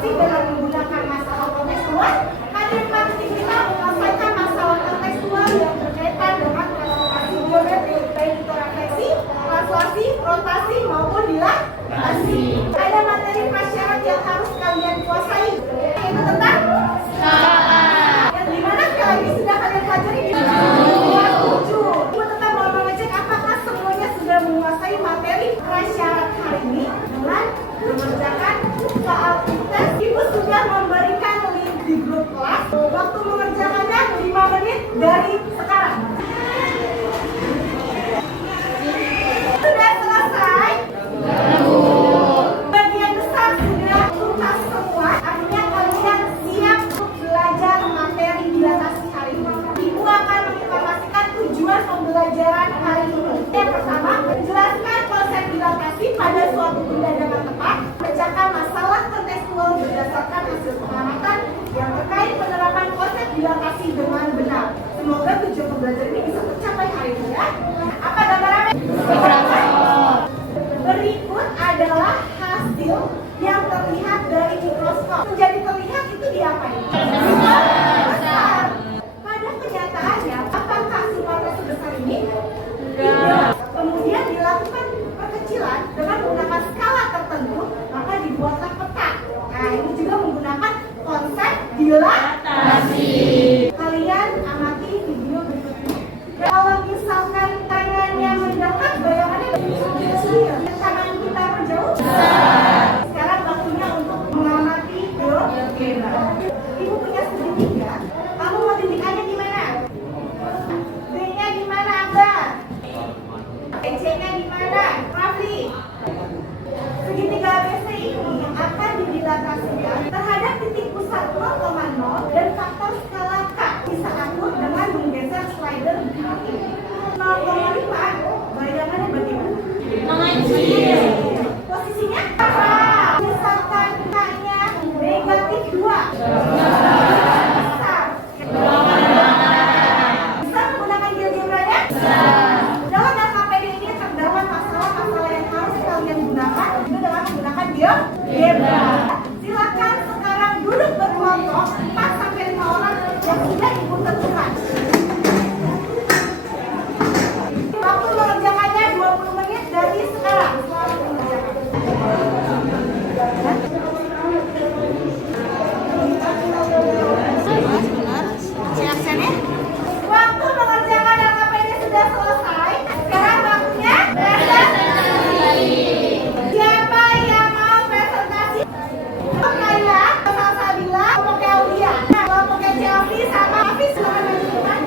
diatasi dengan menggunakan masalah kontekstual. Hadirin pasti kita menyelesaikan masalah kontekstual yang berkaitan dengan transformasi geometrik, baik itu refleksi, translasi, rotasi maupun dilatasi. Ada materi prasyarat yang harus kalian kuasai, yaitu tentang skala. Yang dimana sekali lagi sudah kalian pelajari di kelas 7. Ibu tetap mau mengecek apakah semuanya sudah menguasai materi prasyarat hari ini dengan mengerjakan soal tes. Ibu sudah memberikan link di grup kelas. Waktu mengerjakannya 5 menit dari sekarang. Sudah selesai? Bagian besar sudah tuntas semua. Artinya kalian siap untuk belajar materi dilatasi hari ini. Ibu akan menginformasikan tujuan pembelajaran hari ini. Yang pertama, menjelaskan konsep dilatasi pada suatu benda dengan tepat, memecahkan masalah kontekstual berdasarkan hasil pengamatan yang terkait penerapan konsep dilatasi dengan benar. Semoga tujuan pembelajaran ini bisa tercapai hari ini ya. Apa gambarannya? Berikut adalah hasil yang terlihat dari mikroskop. Menjadi terlihat itu diapain? Besar. Pada kenyataannya, apakah sifatnya sebesar ini? Tidak. Kemudian dilakukan perkecilan dengan menggunakan skala tertentu, maka dibuatlah peta. Nah, ini juga menggunakan konsep dilatasi. Kalian amati video berikut ini. Kalau misalkan tangannya mendekat, bayangannya kecil. Tangan kita menjauh. Sekarang waktunya untuk mengamati geometri. Ibu punya segitiga. Kamu mau titik-nya di mana? B-nya di mana, Angga? C-nya di mana? Rafli? Segitiga ABC ini akan didilatasikan terhadap titik pusat 0,0 dan faktor skala K. Bisa atur dengan menggeser slider ini. 0,5 bayangannya bagaimana? Mengecil. Posisinya apa? Misalkan K-nya negatif 2. Besar. Bisa menggunakan GeoGebra-nya? Dalam LKPD ini terdapat masalah-masalah yang harus kalian gunakan itu dengan menggunakan GeoGebra. Silakan sekarang duduk berkelompok 4-5 orang yang sudah ibu tentukan. Waktu mengerjakannya 20 menit dari sekarang. Selamat mengerjakan. Waktu mengerjakan LKPD sudah selesai. Sekarang waktunya presentasi. Siapa yang mau presentasi? Kaya, Salsabila, kelompoknya Aulia. Nah, kelompoknya Chelsea sama Hafiz. Silakan lanjutkan.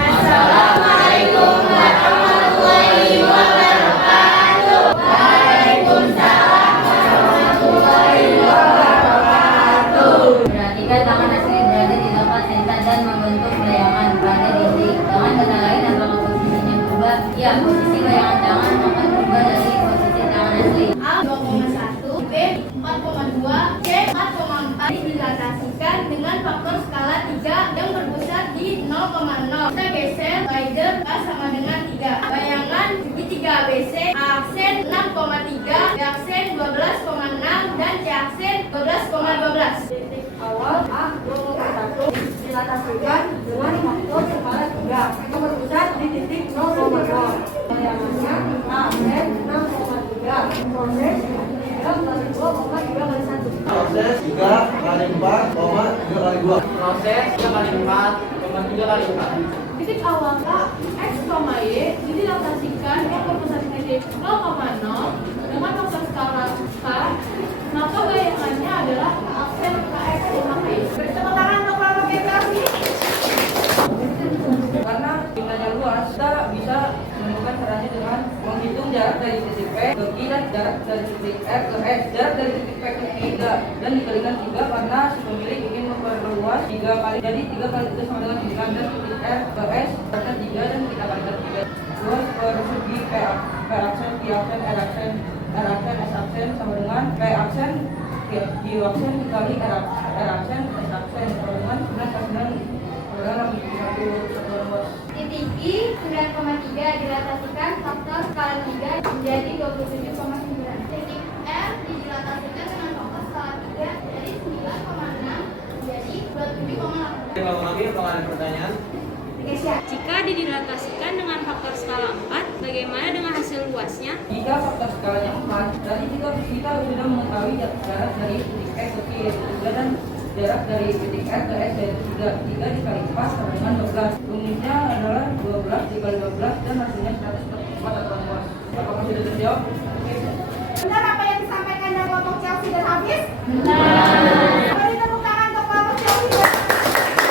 Assalamualaikum warahmatullahi wabarakatuh. Waalaikumsalam warahmatullahi wabarakatuh. Perhatikan tangan asli berada di tempat senter dan membentuk bayangan pada dinding. Tangan kata lain apakah posisinya berubah? Ya, posisi bayangan tangan akan berubah dari posisi tangan asli. A 2,1, B 4,2, C 4,4 dilatasikan dengan faktor skala 3 yang berpusat di 0,0. Kita geser slider K sama dengan 3. Bayangan segitiga ABC A aksen 6,3, B aksen 12,6 dan C aksen 12,12. Titik awal A 2,1 dilatasikan dengan faktor skala 3 yang berpusat di titik 0,0. Bayangannya A aksen 6,3. Proses 3 kali 2, 3 kali 1. Proses 3 kali 4, 3 kali 2. Proses 3 kali 4, 3 kali 4. Titik awal K, X, Y didilatasikan yang berpusat di titik 0,0 dengan faktor skala K, maka bayangannya adalah aksen KX, Y. Beri tepuk tangan untuk kelompok Chelsea. Karena bintangnya luas, kita bisa menemukan caranya dengan menghitung jarak dari titik P ke Q dan jarak dari titik R ke S. Jarak dari titik P ke Q 3 dan dikalikan 3 karena si pemilik ingin memperluas 3 kali. Jadi 3 kali itu sama dengan 9 dan titik R ke S berarti 3 dan kita kalikan 3. Luas persegi P aksen, Q aksen, R aksen, S aksen sama dengan P aksen, Q aksen dikali R aksen, S aksen sama dengan 9 Titik I 9,3 dilatasikan faktor skala 3 menjadi 27,9. Titik R didilatasikan didilatasikan dengan faktor skala 3 dari 9,6 menjadi 27,8. Kalau kami, apakah ada pertanyaan? Jika didilatasikan dengan faktor skala 4, bagaimana dengan hasil luasnya? Jika faktor skalanya 4, berarti kita sudah mengetahui jarak dari titik X ke Y yaitu 3 dan jarak dari titik R ke S yaitu 3. 3 dikali 4 sama dengan 12. Rumusnya adalah 12 dikali 12 dan hasilnya 144 atau luas. Apakah sudah terjawab? Benar apa yang disampaikan dari kelompok Chelsea dan Hafiz? Benar. Beri tepuk tangan untuk kelompok Chelsea dan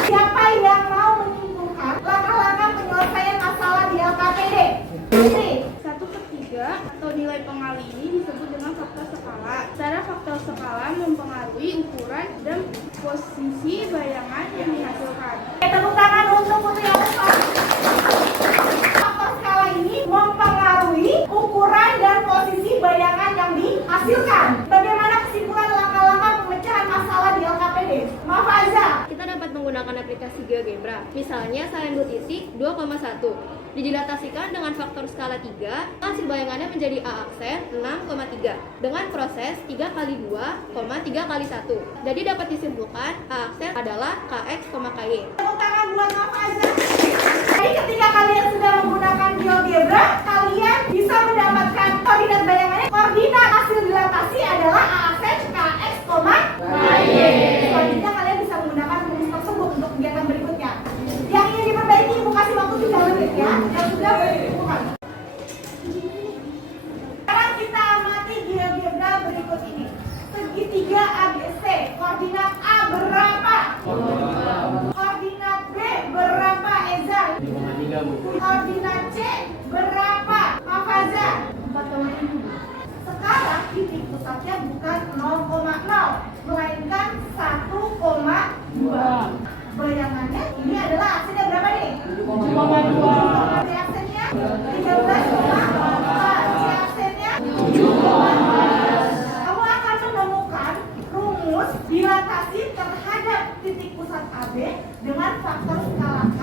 siapa yang mau menyimpulkan langkah-langkah penyelesaian masalah di LKPD? Putri. 1/3 atau nilai pengali ini disebut dengan faktor skala. Secara faktor skala mempengaruhi ukuran dan posisi bayangan yang dihasilkan. Tepuk tangan untuk Putri Alfa. Faktor skala ini mempengaruhi ukuran dan posisi bayangan yang dihasilkan. Bagaimana kesimpulan langkah-langkah pemecahan masalah di LKPD? Mafaza. Kita dapat menggunakan aplikasi GeoGebra. Misalnya sains 2.2,1 didilatasikan dengan faktor skala 3, hasil bayangannya menjadi A aksen 6,3 dengan proses 3 kali 2, 3 kali 1. Jadi dapat disimpulkan A aksen adalah KX, KY. Tepuk tangan buat Mafaza. Jadi ketika kalian sudah menggunakan GeoGebra, kalian bisa mendapatkan koordinat bayangannya. Koordinat hasil dilatasi adalah A aksen KX, KY. Selanjutnya kalian bisa menggunakan rumus tersebut untuk kegiatan berikutnya. Yang ingin diperbaiki, Ibu kasih waktu 3 menit ya. Yang sudah bukan. Sekarang kita amati GeoGebra berikut ini. Segitiga ABC, koordinat A berapa? Koordinat B berapa, Ezal? Koordinat C berapa, Mafaza? 4,7. Sekarang titik pusatnya bukan 0,0, melainkan 1,2. Bayangannya ini adalah aksennya berapa nih? 7,2. B aksennya 13,4. C aksennya 7,2. Kamu akan menemukan rumus dilatasi terhadap titik pusat AB dengan faktor skala K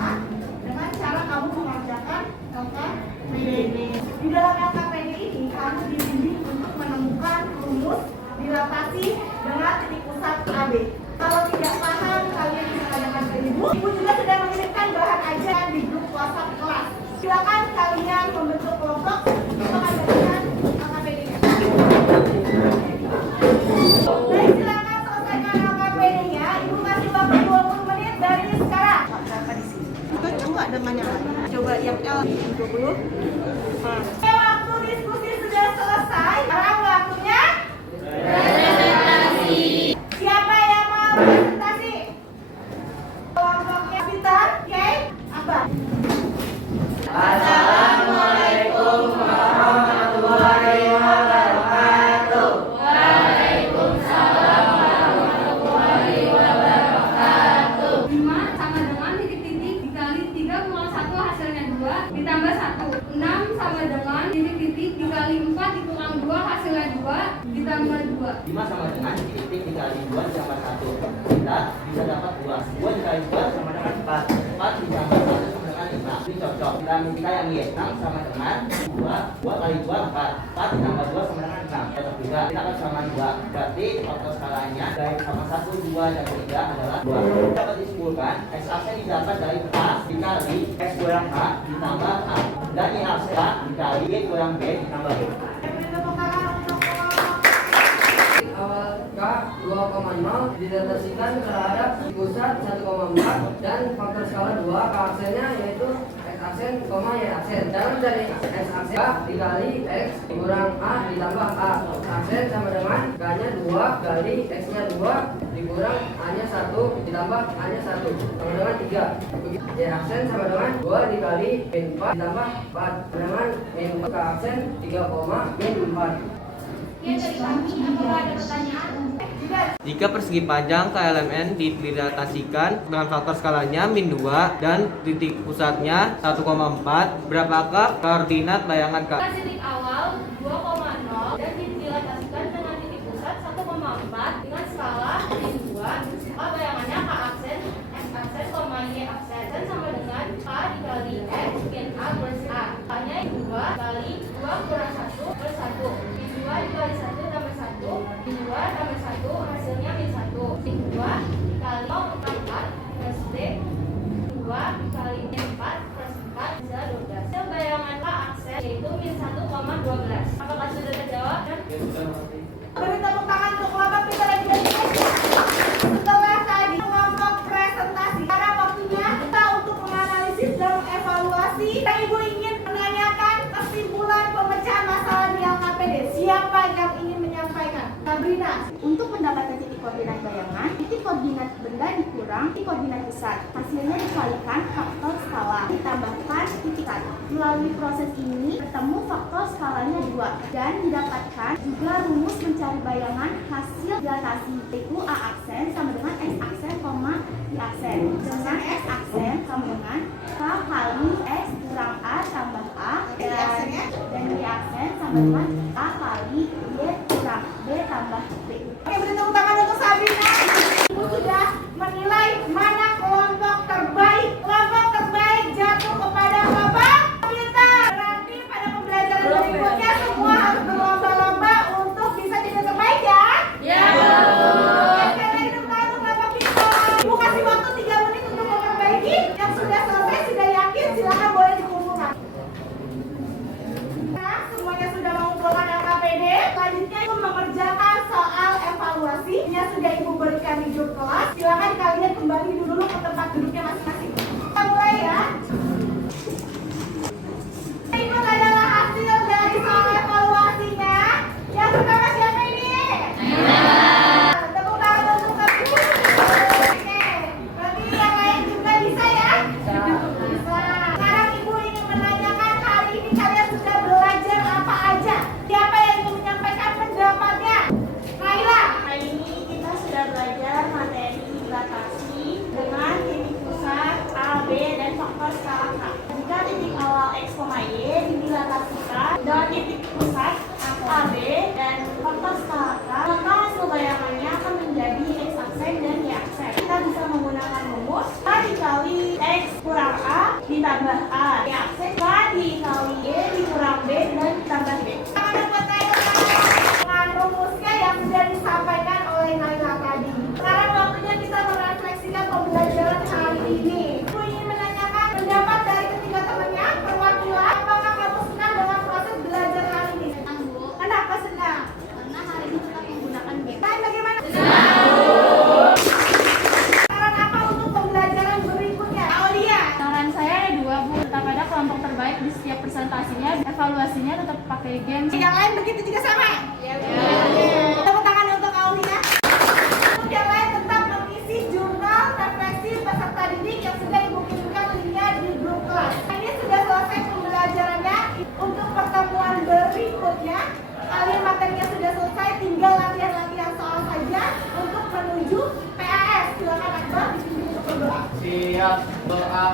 dengan cara kamu mengerjakan LKPD. Di dalam LKPD ini kamu dibimbing untuk menemukan rumus dilatasi dengan titik pusat AB. Kalau tidak paham, kalian bisa tanyakan ke ibu. Ibu juga sudah mengirimkan bahan ajar di grup WhatsApp kelas. Silakan kalian membentuk kelompok untuk mengerjakan LKPD-nya. Baik, silakan selesaikan LKPD-nya. Ibu kasih waktu 20 menit dari sekarang. Berapa di sini? Cocok nggak dengan yang lain? Coba yang L 20. Waktu diskusi sudah selesai. Sekarang waktunya presentasi. Siapa yang mau presentasi? Kelompoknya Pintar, oke? Apa? Assalamualaikum warahmatullahi wabarakatuh. Waalaikumsalam warahmatullahi wabarakatuh. 5 sama dengan titik-titik dikali 3 kurang 1 hasilnya 2 ditambah 1. 6 sama dengan titik-titik dikali 4 dikurang 2 hasilnya 2 ditambah 2. 5 sama dengan titik dikali 2 ditambah 1. Kita bisa dapat 2. 2 dikali 2 sama dengan 4. 4 ditambah 1 sama dengan 5. Ini cocok. Kita yang Y. 6 sama dengan 2. 2 kali 2, 4. 4 ditambah 2 sama dengan 6. Cocok juga. Kita akan sama 2. Berarti faktor skalanya dari sama 1, 2, dan 3 adalah 2. Dapat disimpulkan, X aksen didapat dari A dikali X kurang A ditambah A. Dan Y aksen A dikali Y kurang B ditambah B. Awal K 2,0 didilatasikan terhadap pusat 1,4 dan faktor skala 2 K aksennya yaitu X aksen, Y aksen. Dan dari X aksen dikali X dikurang A ditambah A. X aksen sama dengan K-nya 2 kali X-nya 2 dikurang A-nya 1 ditambah A-nya 1 sama dengan 3. Y aksen sama dengan 2 dikali min 4 ditambah 4 dengan min 4. K aksen 3, min 4. Apakah ada pertanyaan? Jika persegi panjang KLMN didilatasikan dengan faktor skalanya min 2 dan titik pusatnya 1,4, berapakah koordinat bayangan K? Titik awal 2,0 dan didilatasikan dengan titik pusat 1,4 dengan skala min 2, maka bayangannya K aksen, X aksen, Y aksen sama dengan K dikali X min A plus A. K-nya 2 kali 2 kurang 1 plus 1. Min 2 dikali 1 tambah 1, min 2 tambah Ibu ingin menanyakan kesimpulan pemecahan masalah di LKPD. Siapa yang ingin menyampaikan? Sabrina. Untuk mendapatkan titik koordinat bayangan, titik koordinat benda dikurang titik koordinat pusat. Hasilnya dikalikan faktor skala, ditambahkan titik satu. Melalui proses ini, bertemu faktor skalanya 2 dan didapatkan juga rumus mencari bayangan hasil dilatasi, yaitu A aksen sama dengan X aksen, Y aksen. Dengan X aksen sama dengan K kali X kurang A tambah A dan Y aksen sama dengan A kali Y kurang B tambah B. Oke, beri tepuk tangan untuk Sabrina. Ibu sudah menilai mana kelompok terbaik. Kelompok terbaik jatuh kepada Bapak Pintar. Berarti pada pembelajaran berikutnya semua harus berlomba-lomba untuk bisa jadi terbaik ya? Ya. Oke, sekali lagi tepuk tangan untuk Bapak Pintar. Ibu kasih waktu 3 menit untuk memperbaiki. Yang sudah selesai, sudah yakin, silakan boleh dikumpulkan. Nah, semuanya sudah mengumpulkan LKPD. Selanjutnya Ibu mengerjakan soal evaluasi. Yang sudah Ibu berikan di grup kelas. Silakan kalian kembali dulu ke tempat duduknya masing-masing. Kita mulai ya. Berikut adalah hasil dari soal evaluasinya. Yang pertama siapa ini? Tepuk tangan untuk kami. Oke, berarti yang lain juga bisa ya? Bisa. Sekarang Ibu ingin menanyakan hari ini kalian sudah belajar apa aja? Siapa yang ingin menyampaikan pendapatnya? Naila. Hari ini kita sudah belajar materi dilatasi dengan titik pusat A, B, dan faktor skala K. Jika titik awal X, Y didilatasikan dengan titik pusat A, B, dan faktor skala K, maka hasil bayangannya akan menjadi X aksen dan Y aksen. Kita bisa menggunakan rumus K dikali X kurang A ditambah A, Y aksen K dikali Y dikurang B dan ditambah B. Dengan rumusnya yang sudah disampaikan oleh Naila tadi. Sekarang waktunya kita merefleksikan pembelajaran hari ini. Ibu ingin menanyakan pendapat dari ketiga temannya, perwakilan. Apakah kamu senang dengan proses belajar hari ini? Senang, Bu. Kenapa senang? Karena hari ini tetap menggunakan game. Kalian bagaimana? Saran apa untuk pembelajaran berikutnya? Aulia. Saran saya ada 2, Bu. Tetap ada kelompok terbaik di setiap presentasinya, evaluasinya tetap pakai game. Yang lain begitu juga sama? Ya. Tepuk tangan untuk Aulia. Untuk yang lain tetap mengisi jurnal refleksi peserta didik yang sudah Ibu kirimkan linknya di grup kelas. Ini sudah selesai pembelajarannya. Untuk pertemuan berikutnya, kalian materinya sudah selesai, tinggal latihan-latihan soal saja untuk menuju PAS. Silakan Akbar dipimpin untuk berdoa. Siap, doa.